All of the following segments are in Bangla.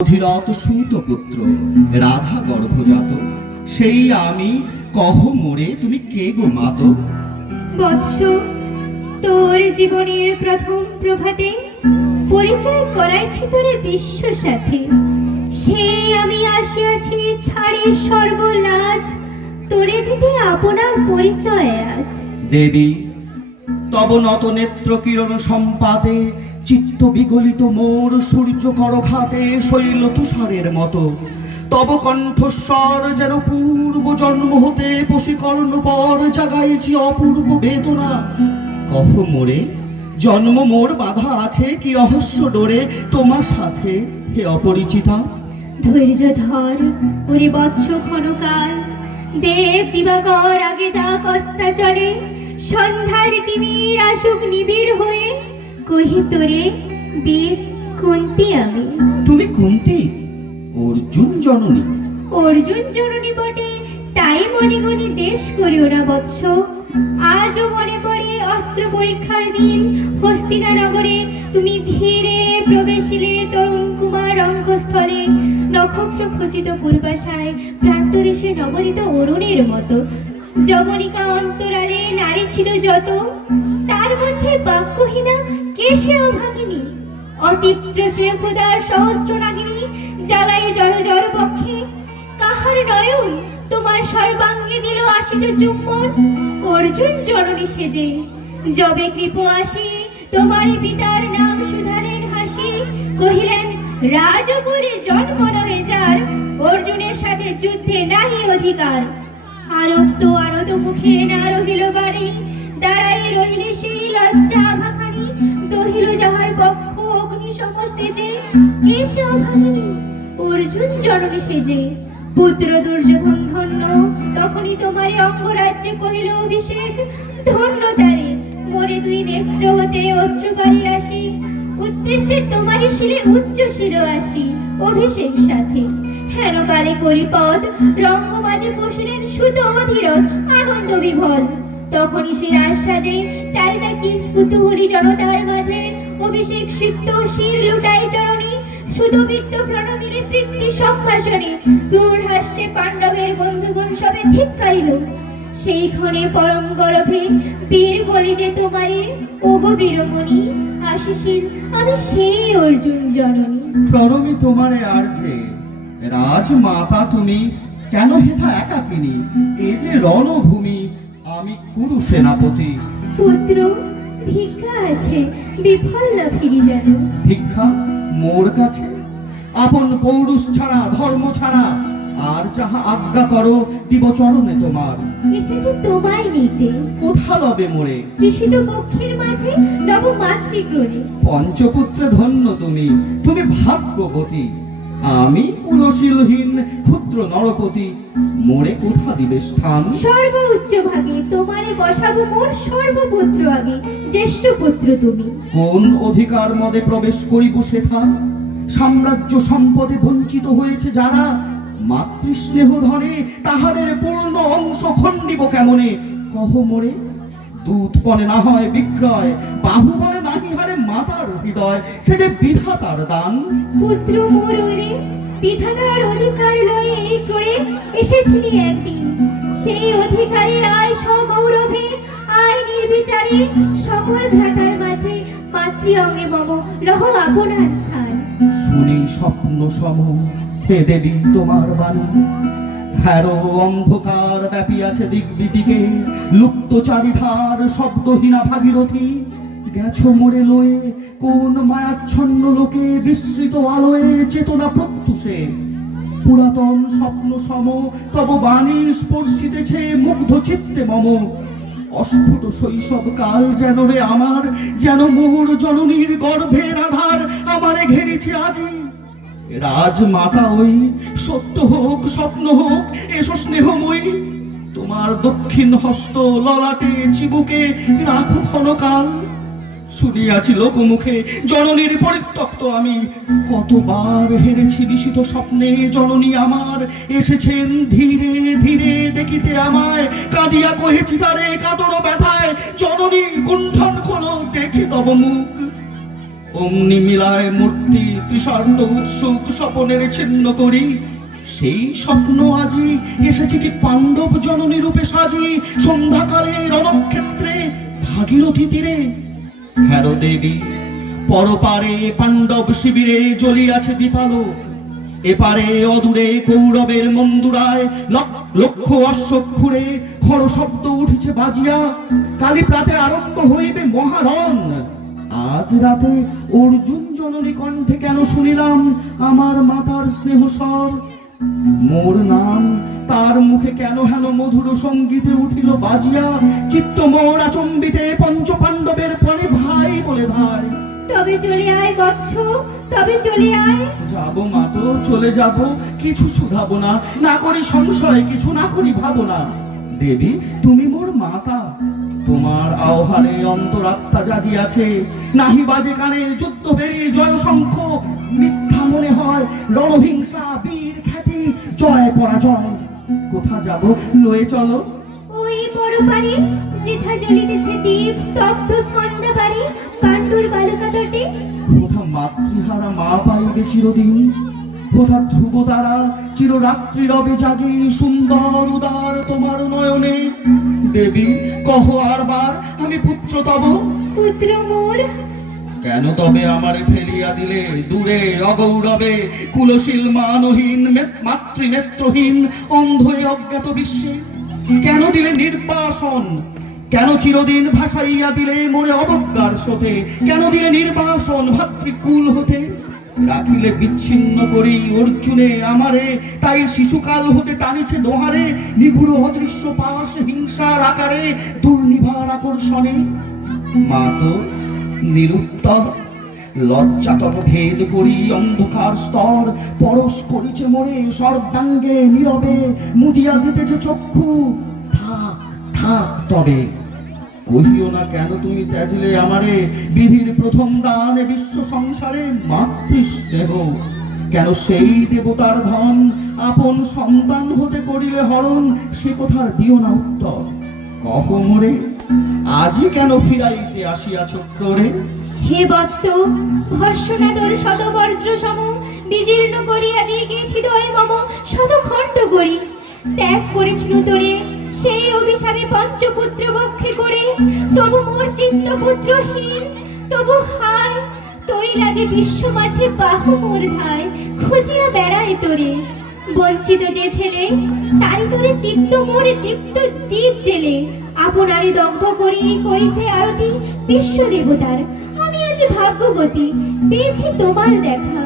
অধিরত সূত পুত্র রাধা গর্ভজাত, সেই আমি, কহ মোরে তুমি কে গো মাত? বৎস, তোর জীবনের প্রথম প্রভাতে পরিচয় করাইছি তোরে বিশ্ব সাথে। সেই আমি আসিয়াছি ছাড়ে সর্বলাজ, তোরে দিতে আপনার পরিচয় আজ। দেবী, তব নত নেত্র কিরণ সম্পাতে চিত্ত বিগলিত মোর সূর্য করঘাতে শৈল তুষারের মতো। তব কণ্ঠস্বর যেন পূর্ব জন্ম হতে বশীকরণ পর জাগাইছি অপূর্ব বেদনা। কহ মোরে, জন্ম মোর বাধা আছে কি রহস্য ডোরে তোমার সাথে হে অপরিচিতা? ধৈর্য ধর ওরে বৎস ক্ষণকাল, দেব দিবাকর আগে যা কস্তা চলে। সন্ধ্যার তিমির আসুক নিবিড় হয়ে, কহি তোরে বীর কুন্তি আমি। তুমি কুন্তি, অর্জুন জননী? অর্জুন জননী বটে, তাই মনে গণি দেশ করিও না বৎস। আজও মনে পড়ে অস্ত্র পরীক্ষার দিন, হস্তিনা নগরে তুমি ধীরে প্রবেশিলে তরুণ কুমার রঙ্গস্থলে। নক্ষত্র খচিত পূর্বাশায় প্রান্ত দেশে নবদিত অরুণের মতো। যবনিকা অন্তরালে নারী ছিল যত, তার মধ্যে বাক্যহীনা কে সে অভাগিনী। অতীব্র শ্রেণখোদার সহস্র নাগিনী, জাগায় জড় জড় পক্ষে। কাহার নয়ন তোমার সর্বাঙ্গে দিল আশিস চুম্বন, অর্জুন জননী সেজে। যবে কৃপ আসি তোমার পিতার নাম শুধালেন হাসি, কহিলেন রাজকুলে জন্ম নহে যার, অর্জুনের সাথে যুদ্ধে নাহি অধিকার। আরক্ত আনত মুখে না রহিল বাড়ি, দাঁড়াই রহিলে সেই লজ্জা আভাখানি। দহিল যাহার পক্ষ অগ্নি সমস্তে যে, কে সে অভাগিনী? অর্জুন জননী সেজে। পুত্র দুর্যোধন ধন্য, তখনই তোমার অঙ্গরাজ্যে কহিল অভিষেক। ধন্য চারে মোরে দুই নেত্র হতে অশ্রুবারি রাশি, উদ্দেশ্যে তোমারই শিলে উচ্চ শিল আসি অভিষেক সাথে। হেন কালে করি পদ রঙ্গ মাঝে বসিলেন সুত অধীরথ আনন্দ বিভল। তখনই সে রাজ সাজে চারিটা কি কুতূহলী জনতার মাঝে, অভিষেক সিক্ত শির লুটাই চরণী। শ্রুতবিত্ত প্রণমিলে প্রীতি সম্ভাষণে, ক্রূর হাস্যে পাণ্ডবের বন্ধুগণ সবে ধিক্কারিল। সেই ক্ষণে পরম গর্ভে বীর বলি যে তোমারে, ওগো বীরমণি আশিসির আমি সেই অর্জুন জননী। প্রণমী তোমারে আর যে, রাজমাতা তুমি, কেন হেথা একাকিনী? এ যে রণভূমি, আমি কুরু সেনাপতি। পুত্র, ভিক্ষা আছে, বিফল না ফিরি যেন। ভিক্ষা মোর কাছে? আপন পৌরুষ ছাড়া, ধর্ম ছাড়া, আর যাহা আজ্ঞা করো দিব চরণে তোমার। এসেছে তোমায় নিতে, কোথা লবে মোরে? তৃষিত পক্ষের মাঝে নব মাতৃগ্রহে। পঞ্চপুত্রে ধন্য তুমি, তুমি ভাগ্যবতী। আমি কুলশীলহীন ক্ষুদ্র নরপতি, মোরে কোথা দিবে স্থান? সর্ব উচ্চ ভাগে তোমারে বসাবো মোর সর্বপুত্র আগে, জ্যেষ্ঠ পুত্র তুমি। কোন অধিকার মদে প্রবেশ করিব সেথা? সাম্রাজ্য সম্পদে বঞ্চিত হয়েছে যারা, মাতৃস্নেহ ধনে তাহাদের পূর্ণ অংশ খণ্ডিব কেমনে? কহ মোরে, দুধ পনে না হয় বিক্রয়, বাহুবলে নাহি হারে মাতার হৃদয়, সে যে বিধাতার দান। পুত্র মোর ওরে, বিধাতার অধিকার লয়ে এই করে এসেছিলি একদিন। সেই অধিকারে আয় সগৌরবে, আয় নির্বিচারে, সকল ভ্রাতার মাঝে মাতৃ অঙ্গে মম লহ আপনার স্থান। শুনি স্বপ্ন সম, হে দেবী তোমার বাণী। হ্যারো অন্ধকার ব্যাপিয়াছে দিগ্বিদিকে, লুপ্ত চারিধার শব্দহীনা ভাগীরথী। গেছো মোরে লয়ে কোন মায়াচ্ছন্ন লোকে, বিস্মৃত আলোয়ে চেতনা প্রত্যুষে। পুরাতন স্বপ্ন সম তব বাণী স্পর্শিতেছে মুগ্ধ চিত্তে মম। অস্ফুট শৈশব কাল যেন রে আমার, যেন মোর জননীর গর্ভের আধার আমারে ঘেরেছে আজি। রাজমাতা ওই, সত্য হোক স্বপ্ন হোক এসো স্নেহময়ী। তোমার দক্ষিণ হস্ত ললাটে চিবুকে রাখো ক্ষণকাল। শুনিয়াছি লোকমুখে জননীর পরিত্যক্ত আমি, কতবার হেরেছি নিশিত স্বপ্নে জননী আমার। এসেছেন ধীরে ধীরে দেখিতে আমায়, কাঁদিয়া কহেছি তারে কাতর ব্যথায়, জননী গুণ্ঠন খোলো দেখি তব মুখ। অমনি মিলায় মূর্তি ত্রিশার্ত উৎসুক স্বপনের ছিন্ন করি, সেই স্বপ্ন আজি এসেছে কি পাণ্ডব জননী রূপে সাজি, সন্ধ্যাকালে রণক্ষেত্রে ভাগীরথী তীরে। হ্যারো দেবী, পরপারে পাণ্ডব শিবিরে জ্বলিয়াছে দীপালোক, এপারে অদূরে কৌরবের মন্দুরায় লক্ষ অশ্বক্ষুরে খড় শব্দ উঠেছে বাজিয়া, কালী প্রাতে আরম্ভ হইবে মহারণ। আজ রাতে অর্জুন জননী কণ্ঠে কেন শুনিলাম আমার মাতার স্নেহ স্বর, মোর নাম তার মুখে কেন হেন মধুর সঙ্গীতে উঠিল বাজিয়া, চিত্ত মোর আচম্বিতে পঞ্চ পাণ্ডবের পরে ভাই বলে ভাই। তবে চলে আয় বৎস, তবে চলে আয়। যাবো মা তো চলে যাব, কিছু শুধাবো না, না করি সংশয় কিছু না করি ভাবনা। দেবী তুমি মোর মাতা, তোমার আহ্বানে অন্তরাত্মা জাগিয়াছে, নাহি বাজে কানে যুদ্ধ বেরি জয় শঙ্খ, মিথ্যা মনে হয় রণহিংসা বীর খ্যাতি জয় পরাজয়। কোথা যাব লয়ে চলো। ওই পরপারে যেথা জ্বলিতেছে দীপ স্তব্ধ স্কন্ধ বাড়ি পাণ্ডুর বালুকা তটে। কোথা মাতৃহারা মা পাইবে চিরদিন, কোথা ধ্রুব তারা চিররাত্রি রবে জাগে সুন্দর উদার তোমার নয়নে। দেবী কহ আরবার আমি পুত্র তব। পুত্র মোর। কেন তবে আমারে ফেলিয়া দিলে দূরে অগৌরবে, কুলশীল মানহীন মাতৃনেত্রহীন অন্ধ এ অজ্ঞাত বিশ্বে। কেন দিলে নির্বাসন, কেন চিরদিন ভাসাইয়া দিলে মোরে অবজ্ঞার স্রোতে, কেন দিলে নির্বাসন ভাতৃকুল হতে। রাখিলে বিচ্ছিন্ন করি অর্জুনে আমারে, তাই শিশুকাল হতে টানিছে দোহারে নিগুড় অদৃশ্য পাশ হিংসার আকারে দুর্নিবার আকর্ষণে। মা তো নিরুত্তর, লজ্জা তব ভেদ করি অন্ধকার স্তর, পরশ করিছে মোরে সর্বাঙ্গে নীরবে মুদিয়া দিতেছে চক্ষু। থাক থাক তবে, কহিও না কেন তুমি ত্যাজলে আমারে বিধির প্রথম দান এ বিশ্ব সংসারে মাতৃস্নেহ। কেন সেই দেবতার ধন আপন সন্তান হতে করিলে হরণ, সে কথার দিও না উত্তর। কহ মোরে আজি কেন ফিরাইতে আসিয়াছ ক্রোড়ে। হে বৎস, ভর্ষণাদর শতবর্জ্র সম বিজীর্ণ করিয়া দিকে হৃদয় মম শতখণ্ড করি। ত্যাগ করেছিল তোরে সেই অভিশাপে পঞ্চপুত্র বক্ষে করে, তবু মোর চিত্ত পুত্রহীন, তবু হায় তোরই লাগে বিশ্ব মাঝে বাহু মোর ধায় খুঁজিয়া বেড়ায় তোরে। বঞ্চিত যে ছেলে তারি তোরে চিত্ত মোর দীপ্ত দ্বীপ জেলে, আপনারে দগ্ধ করি করেছে আরতি বিশ্ব দেবতার। আমি আজ ভাগ্যবতী পেয়েছি তোমার দেখা,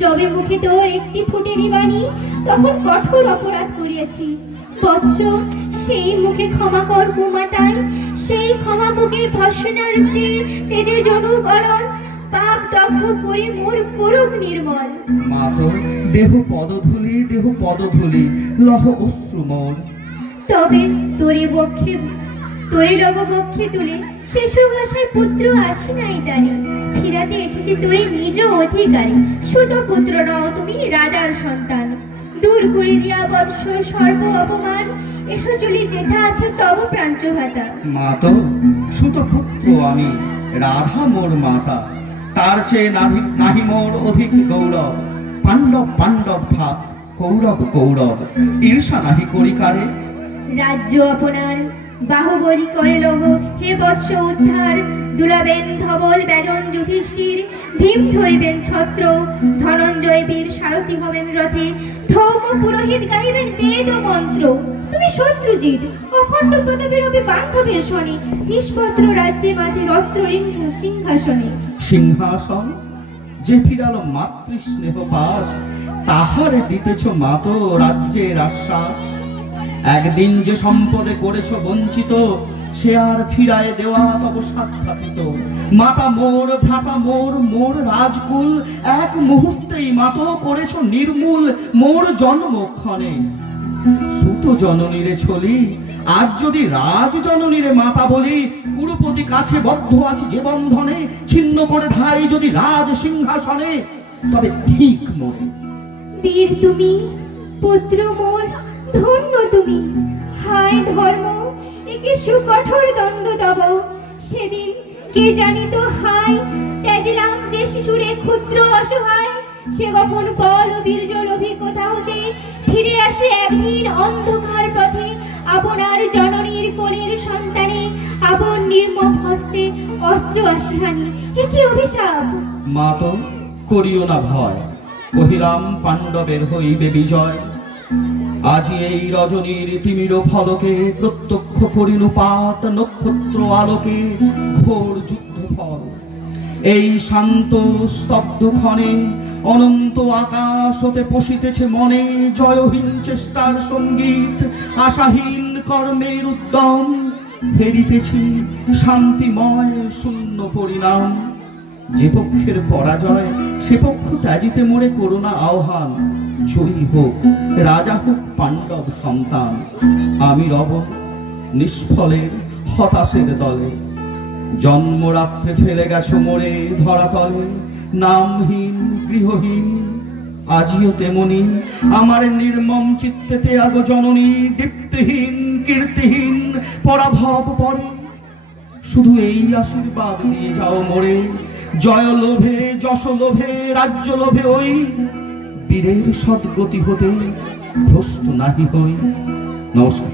যবে মুখে তোর একটি ফুটেনি বাণী তখন কঠোর অপরাধ করিয়াছি। বৎস সেই মুখে ক্ষমা কর কুমাতার, সেই ক্ষমা মুখে ভর্ষণার যে তেজে জনু বলন পাপ দগ্ধ করে মোর করুক নির্মল। মা তো দেহ পদধূলি দেহ পদধূলি লহ অশ্রু মোর। তবে তোরে লব বক্ষে তুলে সে সুভাষার পুত্র আসি নাই তারে, ফিরাতে এসেছে তোরে নিজ অধিকারী। সুত পুত্র নও তুমি রাজার সন্তান, দূর করে দিয়া বৎস সর্ব অপমান, এসো চলি যেথা আছে তব প্রাঞ্চভাতা। মা তো সুত পুত্র আমি, রাধা মোর মাতা, তার চেয়ে নাহি মোর অধিক গৌরব। পাণ্ডব পাণ্ডব ভাব, কৌরব কৌরব, ঈর্ষা নাহি করি কারে। রাজ্য আপনার বাহুবলী করে লহ হে বৎস উদ্ধার, দুলাবেন ধবল বেজন যুধিষ্ঠির, ভীম ধরিবেন ছত্র, ধনঞ্জয় বীর সারথি হবেন রথে, ধৌম পুরোহিত গাইবেন বেদ ও মন্ত্র। তুমি শত্রুজিৎ অখণ্ড প্রতাপের হবে বান্ধবের শনি, নিষ্পত্র রাজ্যে মাঝে রত্র সিংহাসনে। সিংহাসন যে ফিরালো মাতৃস্নেহ পাশ, তাহারে দিতেছ মাতো রাজ্যের আশ্বাস। একদিন যে সম্পদে করেছ বঞ্চিত, সে আর ফিরায় দেওয়া তব সাধ্যাতীত। মাতা মোর ভ্রাতা মোর মোর রাজকুল, এক মুহূর্তেই মাতো করেছ নির্মূল মোর জন্মক্ষণে। সুত জননীরে ছলি, আজ যদি রাজ জননীরে মাতা বলি, কুরুপতি কাছে বদ্ধ আছে যে বন্ধনে, ছিন্ন করে ধাই যদি রাজ সিংহাসনে, তবে ঠিক মোরে। বীর তুমি, পুত্র মোর, ধন্য তুমি। হায় ধর্ম, একে সুকঠোর দণ্ড তব। সেদিন কে জানি তো হায় তেজলাম যে শিশুরে ক্ষুদ্র অসহায়, সে গোপন বল ও বীর্য লোভী কোথা হতে ফিরে আসে একদিন অন্ধকার পথে, আপনার জননীর কোলের সন্তানে আপন নির্মম হস্তে অস্ত্র আসি হানি। এ কি অভিশাপ! মা তো করিও না ভয়, কহিলাম পাণ্ডবের হইবে বিজয়। আজি এই রজনীর তিমির ফলকে প্রত্যক্ষ করিল পাট নক্ষত্র আলোকে ঘোর যুদ্ধ ফল। এই শান্ত স্তব্ধ ক্ষণে অনন্ত আকাশ হতে পশিতেছে মনে জয়হীন চেষ্টার সঙ্গীত, আশাহীন কর্মের উদ্যম, ফেরিতেছি শান্তিময় শূন্য পরিণাম। যে পক্ষের পরাজয় সে পক্ষ ত্যাজিতে মোরে করুণা আহ্বান, জয়ী হোক রাজা হোক পাণ্ডব সন্তান। আমি রব নিষ্ফলের হতাশের দলে, জন্মরাত্রে ফেলে গেছো মোরে ধরাতলে, নামহীন গৃহহীন আজিও তেমনি আমার নির্মম চিত্তেতে আগো জননী, দীপ্তিহীন কীর্তিহীন পরাভব পরে। শুধু এই আশীর্বাদ দিয়ে যাও মোরে, জয় লোভে যশ লোভে রাজ্য লোভে ওই বীরের সদ্গতি হতে ভ্রষ্ট নাহি হই। নমস্কার।